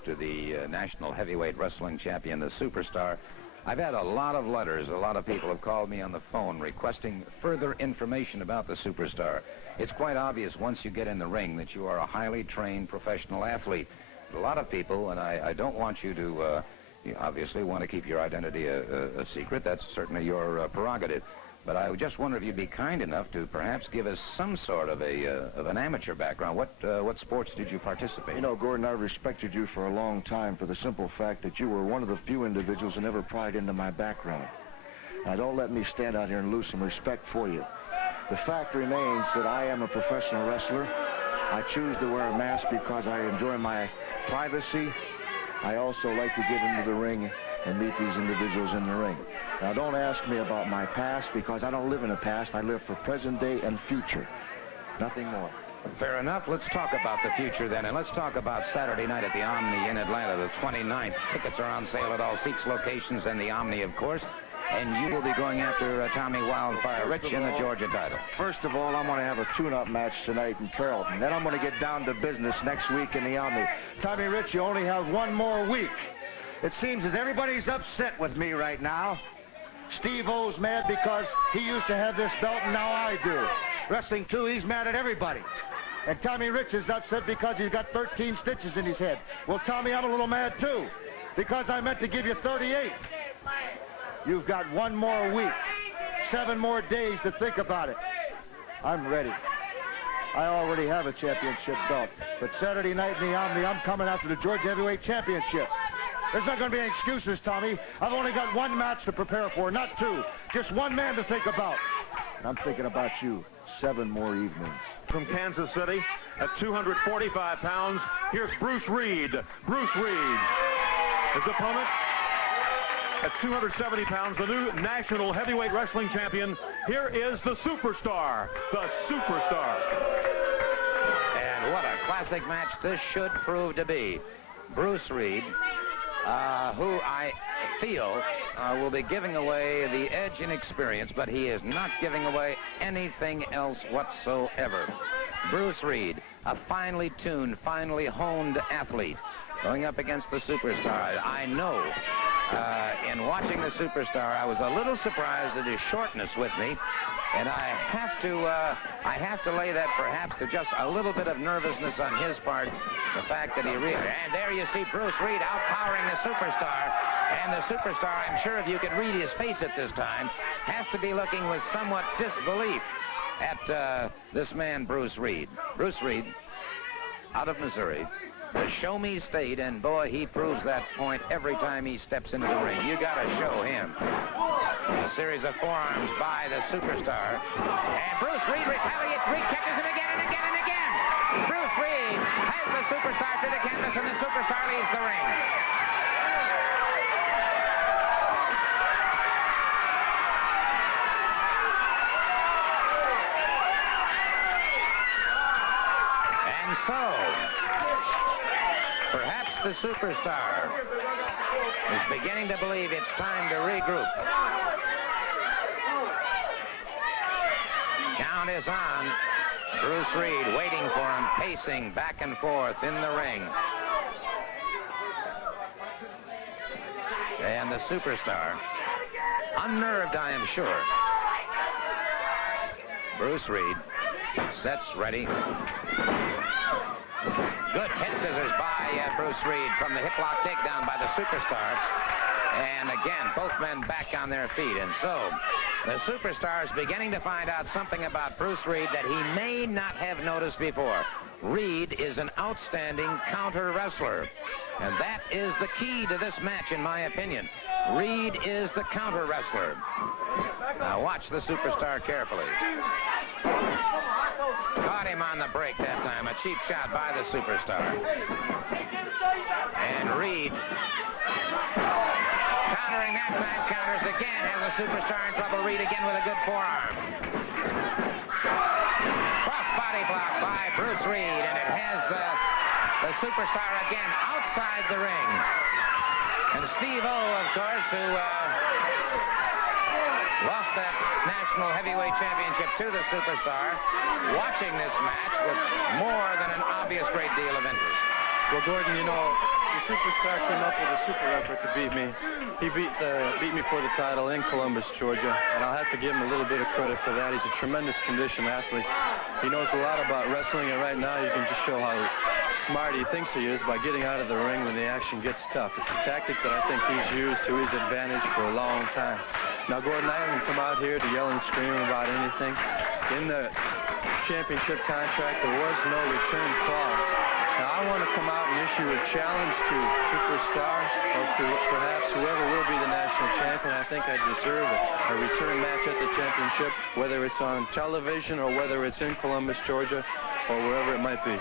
after the National Heavyweight Wrestling Champion, the Superstar. I've had a lot of letters. A lot of people have called me on the phone requesting further information about the Superstar. It's quite obvious once you get in the ring that you are a highly trained professional athlete. A lot of people, and I don't want you to, you obviously want to keep your identity a secret. That's certainly your prerogative. But I just wonder if you'd be kind enough to perhaps give us some sort of an amateur background. What sports did you participate in? You know, Gordon, I respected you for a long time for the simple fact that you were one of the few individuals who never pried into my background. Now, don't let me stand out here and lose some respect for you. The fact remains that I am a professional wrestler. I choose to wear a mask because I enjoy my privacy. I also like to get into the ring and meet these individuals in the ring. Now, don't ask me about my past because I don't live in the past. I live for present day and future. Nothing more. Fair enough. Let's talk about the future then, and let's talk about Saturday night at the Omni in Atlanta, the 29th. Tickets are on sale at all Seats locations and the Omni, of course. And you will be going after Tommy Wildfire Rich in the Georgia title. First of all, I'm going to have a tune-up match tonight in Carrollton. Then I'm going to get down to business next week in the Omni. Tommy Rich, you only have one more week. It seems as everybody's upset with me right now. Steve O's mad because he used to have this belt and now I do. Wrestling 2, he's mad at everybody. And Tommy Rich is upset because he's got 13 stitches in his head. Well, Tommy, I'm a little mad too because I meant to give you 38. You've got one more week, 7 more days to think about it. I'm ready. I already have a championship belt. But Saturday night in the Omni, I'm coming after the Georgia Heavyweight Championship. There's not going to be any excuses, Tommy. I've only got one match to prepare for, not 2. Just one man to think about. And I'm thinking about you 7 more evenings. From Kansas City at 245 pounds, here's Bruce Reed. Bruce Reed. His opponent at 270 pounds, the new National Heavyweight Wrestling Champion. Here is the Superstar. The Superstar. And what a classic match this should prove to be. Bruce Reed, who I feel will be giving away the edge in experience, but he is not giving away anything else whatsoever. Bruce Reed, a finely tuned, finely honed athlete, going up against the Superstar. I know in watching the Superstar, I was a little surprised at his shortness with me, and I have to lay that perhaps to just a little bit of nervousness on his part. The fact that and there you see Bruce Reed outpowering the Superstar. And the Superstar, I'm sure if you could read his face at this time, has to be looking with somewhat disbelief at this man, Bruce Reed. Bruce Reed, out of Missouri, the show-me state, and boy, he proves that point every time he steps into the ring. You got to show him. A series of forearms by the Superstar. And Bruce Reed retaliates, re-catches him again and again and again. Bruce Reed has the Superstar to the canvas, and the Superstar leaves the ring. And so, perhaps the Superstar is beginning to believe it's time to regroup. Count is on. Bruce Reed waiting for him, pacing back and forth in the ring. And the Superstar, unnerved, I am sure. Bruce Reed sets ready. Good head scissors by Bruce Reed from the hip lock takedown by the Superstar. And again, both men back on their feet. And so, the Superstar is beginning to find out something about Bruce Reed that he may not have noticed before. Reed is an outstanding counter wrestler. And that is the key to this match, in my opinion. Reed is the counter wrestler. Now watch the Superstar carefully. Caught him on the break that time. A cheap shot by the Superstar. And Reed, countering that time, counters again. Has the Superstar in trouble. Reed again with a good forearm. Cross body block by Bruce Reed. And it has the Superstar again outside the ring. And Steve O, of course, who lost that National Heavyweight Championship to the Superstar, watching this match with more than an obvious great deal of interest. Well, Gordon, you know, the Superstar came up with a super effort to beat me. He beat me for the title in Columbus, Georgia, and I'll have to give him a little bit of credit for that. He's a tremendous conditioned athlete. He knows a lot about wrestling, and right now you can just show how smart he thinks he is by getting out of the ring when the action gets tough. It's a tactic that I think he's used to his advantage for a long time. Now, Gordon, I haven't come out here to yell and scream about anything. In the championship contract, there was no return clause. Now, I want to come out and issue a challenge to Superstar or to perhaps whoever will be the national champion. I think I deserve a return match at the championship, whether it's on television or whether it's in Columbus, Georgia, or wherever it might be.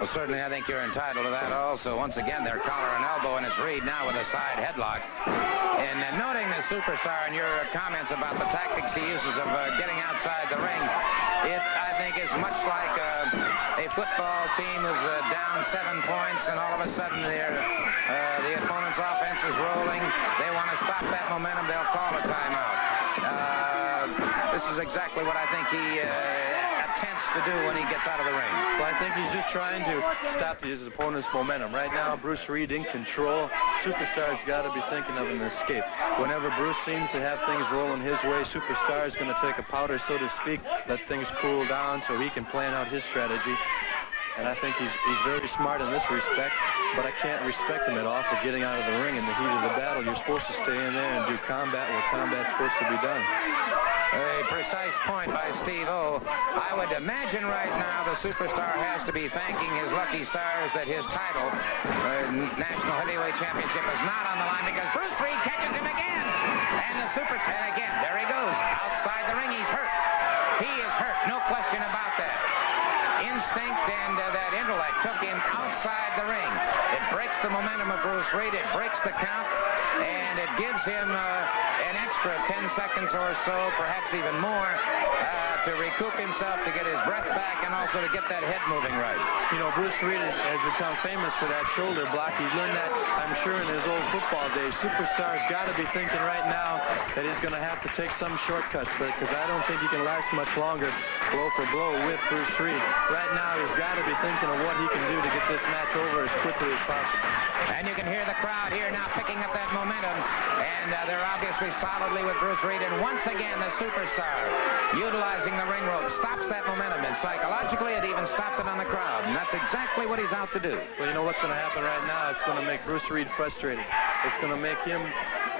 Well, certainly I think you're entitled to that also. Once again, their collar and elbow, and it's Reed now with a side headlock. And noting the Superstar and your comments about the tactics he uses of getting outside the ring, it, I think, is much like a football team is down 7 points, and all of a sudden the opponent's offense is rolling. They want to stop that momentum. They'll call a timeout. This is exactly what I think he attempts to do when he gets out of the ring. Well, I think he's just trying to stop his opponent's momentum. Right now, Bruce Reed in control. Superstar's got to be thinking of an escape. Whenever Bruce seems to have things rolling his way, Superstar is going to take a powder, so to speak, let things cool down so he can plan out his strategy. And I think he's very smart in this respect, but I can't respect him at all for getting out of the ring in the heat of the battle. You're supposed to stay in there and do combat where combat's supposed to be done. A precise point by Steve-O. I would imagine right now the Superstar has to be thanking his lucky stars that his title, National Heavyweight Championship, is not on the line because Bruce Reed catches him again. And the Superstar, again, there he goes. Outside the ring, he's hurt. He is hurt, no question about that. Instinct and that intellect took him outside the ring. It breaks the momentum of Bruce Reed. It breaks the count, and it gives him an extra 10 seconds or so, perhaps even more, to recoup himself, to get his breath back, and also to get that head moving right. You know, Bruce Reed has become famous for that shoulder block. He learned that, I'm sure, in his old football days. Superstar's got to be thinking right now that he's going to have to take some shortcuts, because I don't think he can last much longer blow for blow with Bruce Reed. Right now, he's got to be thinking of what he can do to get this match over as quickly as possible. And you can hear the crowd here now picking up that momentum, and they're obviously solidly with Bruce Reed. And once again, the Superstar, utilizing the ring rope, stops that momentum, and psychologically it even stopped it on the crowd, and that's exactly what he's out to do. Well, you know what's going to happen right now? It's going to make Bruce Reed frustrated. It's going to make him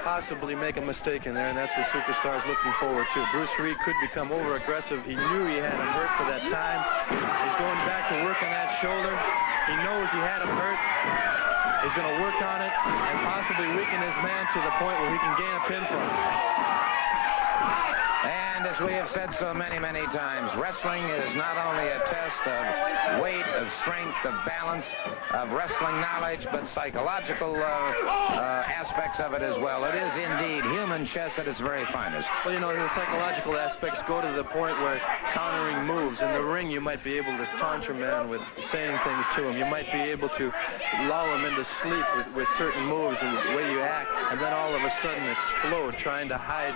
possibly make a mistake in there, and that's what Superstar's looking forward to. Bruce Reed could become over-aggressive. He knew he had him hurt for that time. He's going back to work on that shoulder. He knows he had him hurt. He's going to work on it and possibly weaken his man to the point where he can gain a pinfall. And as we have said so many, many times, wrestling is not only a test of weight, of strength, of balance, of wrestling knowledge, but psychological aspects of it as well. It is indeed human chess at its very finest. Well, you know, the psychological aspects go to the point where countering moves. In the ring, you might be able to taunt your man with saying things to him. You might be able to lull him into sleep with certain moves and the way you act, and then all of a sudden explode, trying to hide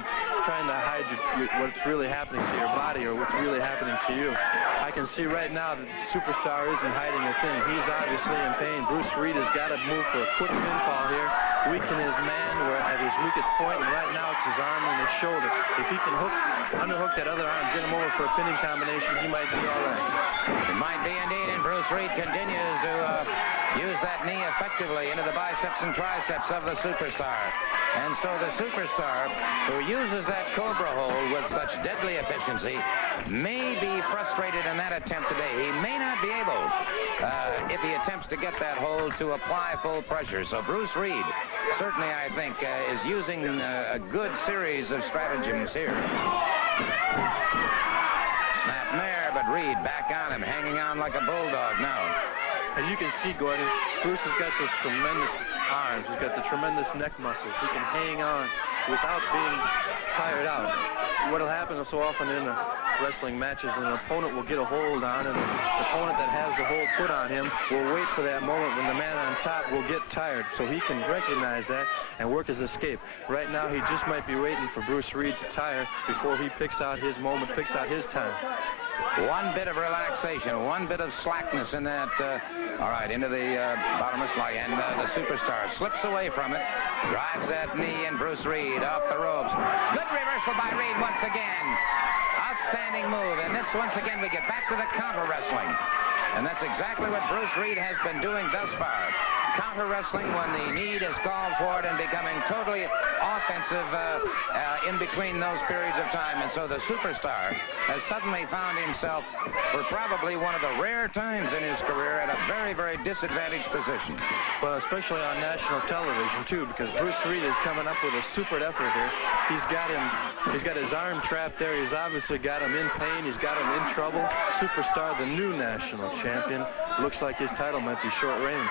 what's really happening to your body or what's really happening to you. I can see right now that the Superstar isn't hiding a thing. He's obviously in pain. Bruce Reed has got to move for a quick pinfall here, weaken his man at his weakest point, and right now it's his arm and his shoulder. If he can underhook that other arm, get him over for a pinning combination, he might be all right. It might be indeed, and Bruce Reed continues to use that knee effectively into the biceps and triceps of the Superstar. And so the Superstar, who uses that Cobra hold with such deadly efficiency, may be frustrated in that attempt today. He may not be able, if he attempts to get that hold, to apply full pressure. So Bruce Reed, certainly I think, is using a good series of stratagems here. Snapmare, but Reed back on him, hanging on like a bulldog now. As you can see, Gordon, Bruce has got those tremendous arms. He's got the tremendous neck muscles. He can hang on without being tired out. What will happen so often in wrestling matches, an opponent will get a hold on, and the opponent that has the hold put on him will wait for that moment when the man on top will get tired, so he can recognize that and work his escape. Right now, he just might be waiting for Bruce Reed to tire before he picks out his moment, picks out his time. One bit of relaxation, one bit of slackness in that. All right, into the bottomless leg, and the superstar slips away from it, drives that knee, and Bruce Reed off the ropes. Good reversal by Reed once again. Outstanding move, and this once again we get back to the counter wrestling. And that's exactly what Bruce Reed has been doing thus far. Counter wrestling when the need is called for it and becoming totally offensive in between those periods of time. And so the superstar has suddenly found himself, for probably one of the rare times in his career, at a very, very disadvantaged position. Well, especially on national television, too, because Bruce Reed is coming up with a super effort here. He's got his arm trapped there. He's obviously got him in pain. He's got him in trouble. Superstar, the new national champion. Looks like his title might be short range.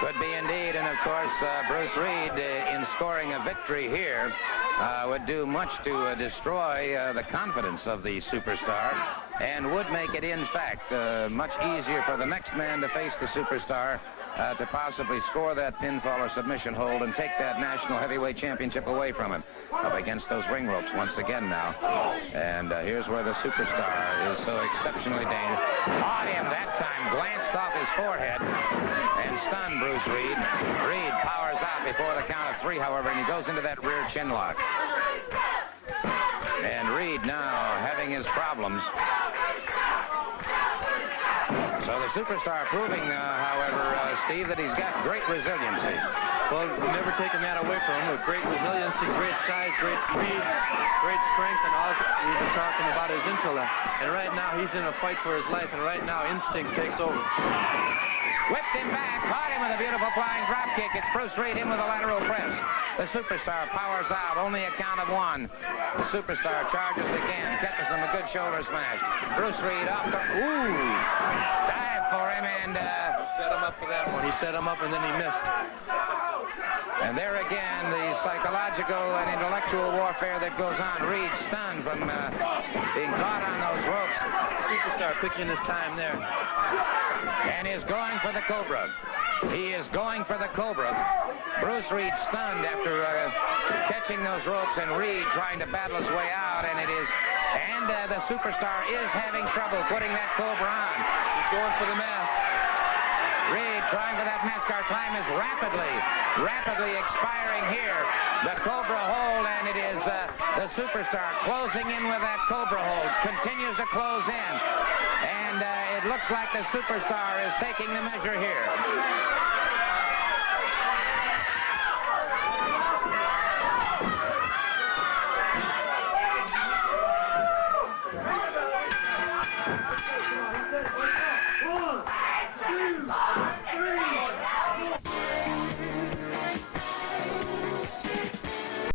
Could be indeed, and of course, Bruce Reed, in scoring a victory here, would do much to destroy the confidence of the superstar, and would make it, in fact, much easier for the next man to face the superstar to possibly score that pinfall or submission hold and take that national heavyweight championship away from him. Up against those ring ropes once again now. And here's where the superstar is so exceptionally dangerous. Caught him that time, glanced off his forehead, and stunned Bruce Reed. Reed powers out before the count of 3, however, and he goes into that rear chin lock. And Reed now having his problems. So the superstar proving, however, Steve, that he's got great resiliency. Well, never taken that away from him. With great resiliency, great size, great speed, great strength, and all we've been talking about his intellect. And right now, he's in a fight for his life, and right now, instinct takes over. Whipped him back, caught him with a beautiful flying drop kick. It's Bruce Reed in with a lateral press. The superstar powers out, only a count of 1. The superstar charges again, catches him a good shoulder smash. Bruce Reed off the... Ooh! Dive for him, and... Set him up for that one. He set him up, and then he missed. And there again, the psychological and intellectual warfare that goes on. Reed stunned from being caught on those ropes. Superstar picking his time there. And is going for the Cobra. He is going for the Cobra. Bruce Reed stunned after catching those ropes, and Reed trying to battle his way out, and it is... And the superstar is having trouble putting that Cobra on. He's going for the mask. Reed trying for that mask. Our time is rapidly expiring here. The Cobra hold, and it is the superstar closing in with that Cobra hold. Continues to close in. And it looks like the superstar is taking the measure here.